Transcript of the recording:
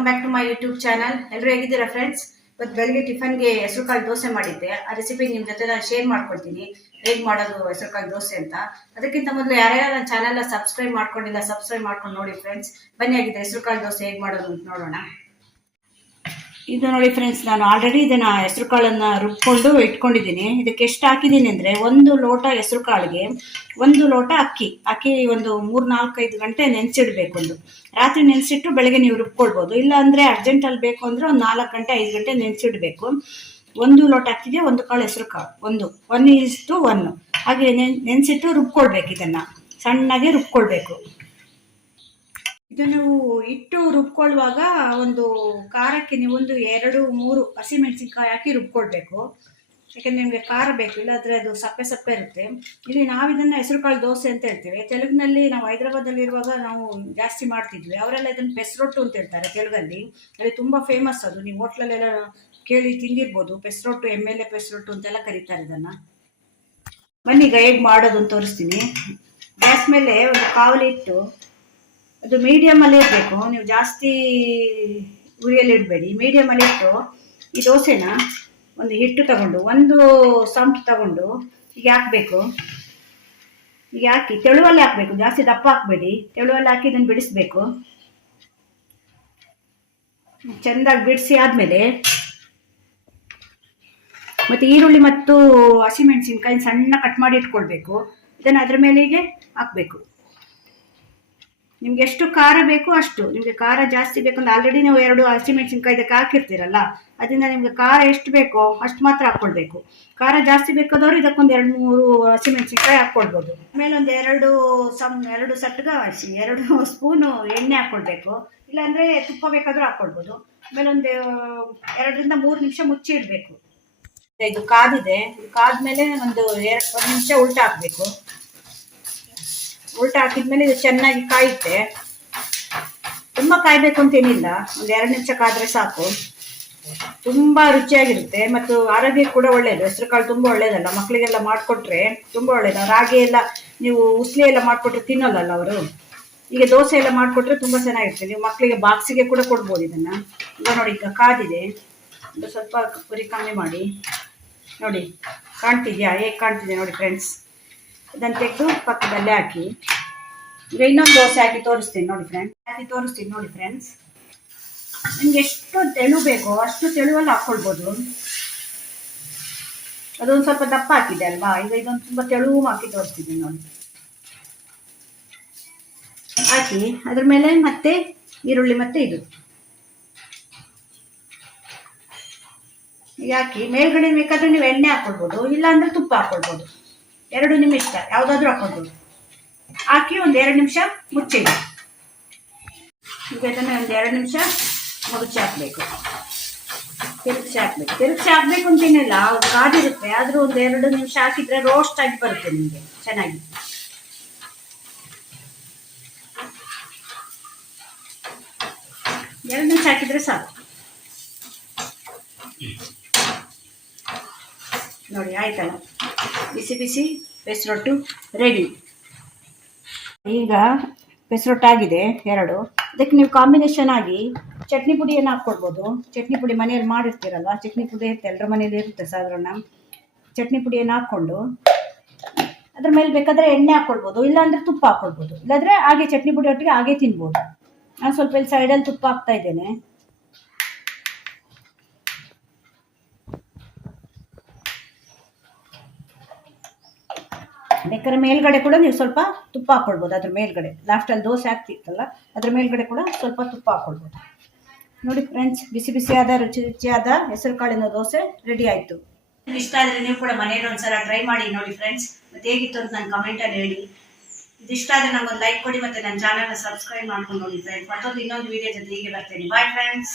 Welcome back to my YouTube channel ಎಲ್ಲರೂ ಹೇಗಿದ್ದೀರಾ friends ಇವತ್ತು ಬೆಳಗ್ಗೆ ಟಿಫನ್ಗೆ ಹೆಸರು ಕಾಳು ದೋಸೆ ಮಾಡಿದ್ದೆ. ಆ ರೆಸಿಪಿ ನಿಮ್ಮ ಜೊತೆ ನಾನು ಶೇರ್ ಮಾಡ್ಕೊಳ್ತೀನಿ. ಹೇಗೆ ಮಾಡೋದು ಹೆಸರುಕಾಳು ದೋಸೆ ಅಂತ. ಅದಕ್ಕಿಂತ ಮೊದಲು ಯಾರ್ಯಾರು ನನ್ನ ಚಾನಲ್ನ ಸಬ್ಸ್ಕ್ರೈಬ್ ಮಾಡ್ಕೊಂಡಿಲ್ಲ ಸಬ್ಸ್ಕ್ರೈಬ್ ಮಾಡ್ಕೊಂಡು ನೋಡಿ ಫ್ರೆಂಡ್ಸ್ ಬನ್ನಿ ಆಗಿದೆ ಹೆಸರುಕಾಳು ದೋಸೆ ಹೇಗೆ ಮಾಡೋದು ಅಂತ ನೋಡೋಣ. ಇದು ನೋಡಿ ಫ್ರೆಂಡ್ಸ್ ನಾನು ಆಲ್ರೆಡಿ ಇದನ್ನ ಹೆಸರು ಕಾಳನ್ನು ರುಬ್ಕೊಂಡು ಇಟ್ಕೊಂಡಿದ್ದೀನಿ. ಇದಕ್ಕೆ ಎಷ್ಟು ಹಾಕಿದ್ದೀನಿ ಅಂದರೆ ಒಂದು ಲೋಟ ಹೆಸರು ಕಾಳಿಗೆ ಒಂದು ಲೋಟ ಅಕ್ಕಿ. ಅಕ್ಕಿ ಒಂದು ಮೂರು ನಾಲ್ಕೈದು ಗಂಟೆ ನೆನೆಸಿಡ್ಬೇಕು ಒಂದು. ರಾತ್ರಿ ನೆನೆಸಿಟ್ಟು ಬೆಳಗ್ಗೆ ನೀವು ರುಬ್ಕೊಳ್ಬೋದು. ಇಲ್ಲ ಅಂದರೆ ಅರ್ಜೆಂಟಲ್ಲಿ ಬೇಕು ಅಂದರೆ ಒಂದು ನಾಲ್ಕು ಗಂಟೆ, ಐದು ಗಂಟೆ ನೆನೆಸಿಡಬೇಕು. ಒಂದು ಲೋಟ ಅಕ್ಕಿಗೆ ಒಂದು ಕಾಳು ಹೆಸರು ಕಾಳು ಒಂದು. ಒನ್ ಈಸ್ ಟು ಒನ್ ಹಾಗೆ ನೆನ್, ನೆನೆಸಿಟ್ಟು ರುಬ್ಕೊಳ್ಬೇಕು ಇದನ್ನು. ಸಣ್ಣಗೆ ರುಬ್ಕೊಳ್ಬೇಕು. ಇದು ಇಟ್ಟು ರುಬ್ಕೊಳ್ಳುವಾಗ ಒಂದು ಖಾರಕ್ಕೆ ನೀವು ಒಂದು ಎರಡು, ಮೂರು ಹಸಿಮೆಣಸಿನ್ಕಾಯಿ ಹಾಕಿ ರುಬ್ಕೊಳ್ಬೇಕು ಯಾಕೆಂದ್ರೆ ನಿಮಗೆ ಖಾರ ಬೇಕು ಇಲ್ಲಾದರೆ ಅದು ಸಪ್ಪೆ ಸಪ್ಪೆ ಇರುತ್ತೆ. ಇಲ್ಲಿ ನಾವು ಇದನ್ನು ಹೆಸರುಕಾಳು ದೋಸೆ ಅಂತ ಹೇಳ್ತೇವೆ. ತೆಲುಗಿನಲ್ಲಿ ನಾವು ಹೈದರಾಬಾದಲ್ಲಿ ಇರುವಾಗ ನಾವು ಜಾಸ್ತಿ ಮಾಡ್ತಿದ್ವಿ. ಅವರೆಲ್ಲ ಇದನ್ನು ಪೆಸ್ರೊಟ್ಟು ಅಂತ ಹೇಳ್ತಾರೆ ತೆಲುಗಲ್ಲಿ. ಅಲ್ಲಿ ತುಂಬ ಫೇಮಸ್ ಅದು. ನೀವು ಹೋಟ್ಲಲ್ಲೆಲ್ಲ ಕೇಳಿ ತಿಂದಿರ್ಬೋದು. Pesarattu M L A pesarattu ಅಂತೆಲ್ಲ ಕರೀತಾರೆ ಇದನ್ನು. ಬನ್ನಿ, ಈಗ ಹೇಗೆ ಮಾಡೋದು ಅಂತ ತೋರಿಸ್ತೀನಿ. ಗ್ಯಾಸ್ ಮೇಲೆ ಒಂದು ಕಾವಲಿ ಇಟ್ಟು ಅದು ಮೀಡಿಯಮ್ ಅಲ್ಲಿ ಇರಬೇಕು. ನೀವು ಜಾಸ್ತಿ ಉರಿಯಲ್ಲಿ ಇಡಬೇಡಿ. ಮೀಡಿಯಮ್ ಅಲ್ಲಿ ಇಟ್ಟು ಈ ದೋಸೆನ ಒಂದು ಹಿಟ್ಟು ತಗೊಂಡು, ಒಂದು ಸಂಪ್ ತಗೊಂಡು ಈಗ ಹಾಕಬೇಕು. ಈಗ ಹಾಕಿ ತೆಳುವಲ್ಲಿ ಹಾಕಬೇಕು. ಜಾಸ್ತಿ ದಪ್ಪ ಹಾಕಬೇಡಿ. ತೆಳುವಲ್ಲಿ ಹಾಕಿ ಇದನ್ನು ಬಿಡಿಸ್ಬೇಕು. ಚೆಂದಾಗಿ ಬಿಡಿಸಿ ಆದಮೇಲೆ ಮತ್ತು ಈರುಳ್ಳಿ ಮತ್ತು ಹಸಿಮೆಣಸಿನ್ಕಾಯಿ ಸಣ್ಣ ಕಟ್ ಮಾಡಿ ಇಟ್ಕೊಳ್ಬೇಕು. ಇದನ್ನು ಅದ್ರ ಮೇಲೆಗೆ ಹಾಕಬೇಕು. ನಿಮ್ಗೆ ಎಷ್ಟು ಖಾರ ಬೇಕೋ ಅಷ್ಟು, ನಿಮಗೆ ಖಾರ ಜಾಸ್ತಿ ಬೇಕಂದ್ರೆ ಆಲ್ರೆಡಿ ನೀವು ಎರಡು ಹಸಿಮೆಣಸಿನ್ಕಾಯಿ ಇದಕ್ಕೆ ಹಾಕಿರ್ತೀರಲ್ಲ, ಅದರಿಂದ ನಿಮ್ಗೆ ಖಾರ ಎಷ್ಟು ಬೇಕೋ ಅಷ್ಟು ಮಾತ್ರ ಹಾಕ್ಕೊಳ್ಬೇಕು ಖಾರ ಜಾಸ್ತಿ ಬೇಕಾದವರು ಇದಕ್ಕೊಂದು ಎರಡು ಮೂರು ಹಸಿಮೆಣಸಿನ್ಕಾಯಿ ಹಾಕ್ಕೊಳ್ಬೋದು ಆಮೇಲೆ ಒಂದು ಎರಡು ಸಮ್, ಎರಡು ಸಟ್ಗ ಹಸಿ, ಎರಡು ಸ್ಪೂನು ಎಣ್ಣೆ ಹಾಕ್ಕೊಳ್ಬೇಕು ಇಲ್ಲಾಂದ್ರೆ ತುಪ್ಪ ಬೇಕಾದ್ರೂ ಹಾಕ್ಕೊಳ್ಬೋದು ಆಮೇಲೆ ಒಂದು ಎರಡರಿಂದ ಮೂರು ನಿಮಿಷ ಮುಚ್ಚಿ ಇಡಬೇಕು. ಇದು ಕಾದಿದೆ ಕಾದ್ಮೇಲೆ ಒಂದು ಎರಡು, ಒಂದು ನಿಮಿಷ ಉಲ್ಟಾ ಹಾಕಬೇಕು. ಉಲ್ಟಾ ಹಾಕಿದ್ಮೇಲೆ ಇದು ಚೆನ್ನಾಗಿ ಕಾಯುತ್ತೆ. ತುಂಬ ಕಾಯ್ಬೇಕು ಅಂತೇನಿಲ್ಲ ಒಂದು ಎರಡು ನಿಮಿಷ ಕಾದ್ರೆ ಸಾಕು. ತುಂಬ ರುಚಿಯಾಗಿರುತ್ತೆ ಮತ್ತು ಆರೋಗ್ಯಕ್ಕೆ ಕೂಡ ಒಳ್ಳೆಯದು ಹೆಸರು ಕಾಳು ತುಂಬ ಒಳ್ಳೆಯದಲ್ಲ ಮಕ್ಕಳಿಗೆಲ್ಲ ಮಾಡಿಕೊಟ್ರೆ ತುಂಬ ಒಳ್ಳೆಯದು ರಾಗಿ ಎಲ್ಲ ನೀವು ಉಸ್ಲಿ ಎಲ್ಲ ಮಾಡಿಕೊಟ್ರೆ ತಿನ್ನೋಲ್ಲಲ್ಲ ಅವರು? ಈಗ ದೋಸೆ ಎಲ್ಲ ಮಾಡಿಕೊಟ್ರೆ ತುಂಬ ಚೆನ್ನಾಗಿರುತ್ತೆ. ನೀವು ಮಕ್ಕಳಿಗೆ ಬಾಕ್ಸಿಗೆ ಕೂಡ ಕೊಡ್ಬೋದು ಇದನ್ನು. ಈಗ ನೋಡಿ, ಈಗ ಕಾದಿದೆ. ಸ್ವಲ್ಪ ಪುರಿ ಕಮ್ಮಿ ಮಾಡಿ. ನೋಡಿ, ಕಾಣ್ತಿದ್ಯಾ? ಹೇಗೆ ಕಾಣ್ತಿದೆ ನೋಡಿ ಫ್ರೆಂಡ್ಸ್ ಇದನ್ನು ತೆಗೆದು ಪಕ್ಕದಲ್ಲೇ ಹಾಕಿ. ಈಗ ಇನ್ನೊಂದು ದೋಸೆ ಹಾಕಿ ತೋರಿಸ್ತೀನಿ ನೋಡಿ ಫ್ರೆಂಡ್ಸ್ ಹಾಕಿ ತೋರಿಸ್ತೀನಿ ನೋಡಿ ಫ್ರೆಂಡ್ಸ್ ನಿಮ್ಗೆ ಎಷ್ಟು ತೆಳು ಬೇಕೋ ಅಷ್ಟು ತೆಳುವಲ್ಲಿ ಹಾಕ್ಕೊಳ್ಬೋದು ಅದೊಂದು ಸ್ವಲ್ಪ ದಪ್ಪ ಹಾಕಿದೆ ಅಲ್ವಾ? ಈಗ ಇದೊಂದು ತುಂಬ ತೆಳು ಹಾಕಿ ತೋರಿಸ್ತೀನಿ ನೋಡಿ. ಹಾಕಿ, ಅದ್ರ ಮೇಲೆ ಮತ್ತೆ ಈರುಳ್ಳಿ ಮತ್ತೆ ಇದು. ಈಗ ಹಾಕಿ, ಮೇಲ್ಗಡೆ ಬೇಕಾದ್ರೆ ನೀವು ಎಣ್ಣೆ ಹಾಕ್ಕೊಳ್ಬೋದು ಇಲ್ಲಾಂದ್ರೆ ತುಪ್ಪ ಹಾಕ್ಕೊಳ್ಬೋದು ಎರಡು ನಿಮಿಷ, ಯಾವುದಾದ್ರೂ ಹಾಕೊಂಡು ಹಾಕಿ ಒಂದು ಎರಡು ನಿಮಿಷ ಮುಚ್ಚಿಡಿ. ಈಗ ಇದನ್ನು ಒಂದು ಎರಡು ನಿಮಿಷ ಮುಚ್ಚಿ ಹಾಕಬೇಕು. ತಿರುಗಿಸಿ ಹಾಕ್ಬೇಕು. ತಿರುಗಿಸಿ ಹಾಕ್ಬೇಕು ಅಂತೇನಿಲ್ಲ ಕಾದಿರುತ್ತೆ. ಆದರೂ ಒಂದು ಎರಡು ನಿಮಿಷ ಹಾಕಿದ್ರೆ ರೋಸ್ಟ್ ಆಗಿ ಬರುತ್ತೆ ನಿಮಗೆ, ಚೆನ್ನಾಗಿ. ಎರಡು ನಿಮಿಷ ಹಾಕಿದ್ರೆ ಸಾಕು. ನೋಡಿ, ಆಯ್ತಲ್ಲ? ಬಿಸಿ ಬಿಸಿ ಪೆಸರೊಟ್ಟು ರೆಡಿ ಈಗ ಪೆಸರೊಟ್ಟಾಗಿದೆ ಎರಡು. ಅದಕ್ಕೆ ನೀವು ಕಾಂಬಿನೇಷನ್ ಆಗಿ ಚಟ್ನಿ ಪುಡಿಯನ್ನು ಹಾಕ್ಕೊಡ್ಬೋದು. ಚಟ್ನಿ ಪುಡಿ ಮನೆಯಲ್ಲಿ ಮಾಡಿರ್ತೀರಲ್ವ? ಚಟ್ನಿ ಪುಡಿ ಇರುತ್ತೆ ಎಲ್ಲರ ಮನೇಲಿ ಇರುತ್ತೆ ಸಾಧಾರಣ. ಚಟ್ನಿ ಪುಡಿಯನ್ನು ಹಾಕ್ಕೊಂಡು ಅದ್ರ ಮೇಲೆ ಬೇಕಾದರೆ ಎಣ್ಣೆ ಹಾಕ್ಕೊಳ್ಬೋದು ಇಲ್ಲಾಂದರೆ ತುಪ್ಪ ಹಾಕ್ಕೊಳ್ಬೋದು ಇಲ್ಲಾಂದರೆ ಹಾಗೆ ಚಟ್ನಿ ಪುಡಿ ಒಟ್ಟಿಗೆ ಹಾಗೆ ತಿನ್ಬೋದು. ನಾನು ಸ್ವಲ್ಪ ಇಲ್ಲಿ ಸೈಡಲ್ಲಿ ತುಪ್ಪ ಹಾಕ್ತಾ ಇದ್ದೇನೆ. ಬೇಕಾದ್ರೆ ಮೇಲ್ಗಡೆ ಕೂಡ ನೀವು ಸ್ವಲ್ಪ ತುಪ್ಪ ಹಾಕೊಳ್ಬೋದು, ಅದ್ರ ಮೇಲ್ಗಡೆ. ಲಾಸ್ಟಲ್ಲಿ ದೋಸೆ ಹಾಕ್ತಿತ್ತಲ್ಲ, ಅದ್ರ ಮೇಲ್ಗಡೆ ಕೂಡ ಸ್ವಲ್ಪ ತುಪ್ಪ ಹಾಕ್ಕೊಳ್ಬೋದು ನೋಡಿ ಫ್ರೆಂಡ್ಸ್ ಬಿಸಿ ಬಿಸಿಯಾದ, ರುಚಿ ರುಚಿಯಾದ ಹೆಸರು ಕಾಳಿನ ದೋಸೆ ರೆಡಿ ಆಯಿತು. ಇಷ್ಟ ಆದರೆ ನೀವು ಕೂಡ ಮನೆಯಲ್ಲಿ ಒಂದ್ಸಲ ಟ್ರೈ ಮಾಡಿ ನೋಡಿ ಫ್ರೆಂಡ್ಸ್ ಮತ್ತೆ ಹೇಗಿತ್ತು ಅಂತ ನಾನು ಕಮೆಂಟಲ್ಲಿ ಹೇಳಿ. ಇದಿಷ್ಟ ಆದರೆ ನಂಗೊಂದು ಲೈಕ್ ಕೊಡಿ ಮತ್ತೆ ನನ್ನ ಚಾನಲ್ನ ಸಬ್ಸ್ಕ್ರೈಬ್ ಮಾಡ್ಕೊಂಡು ನೋಡಿ ಫ್ರೆಂಡ್ಸ್ ಮತ್ತೊಂದು ಇನ್ನೊಂದು ವಿಡಿಯೋ ಜೊತೆ ಹೀಗೆ ಬರ್ತೇನೆ. Bye friends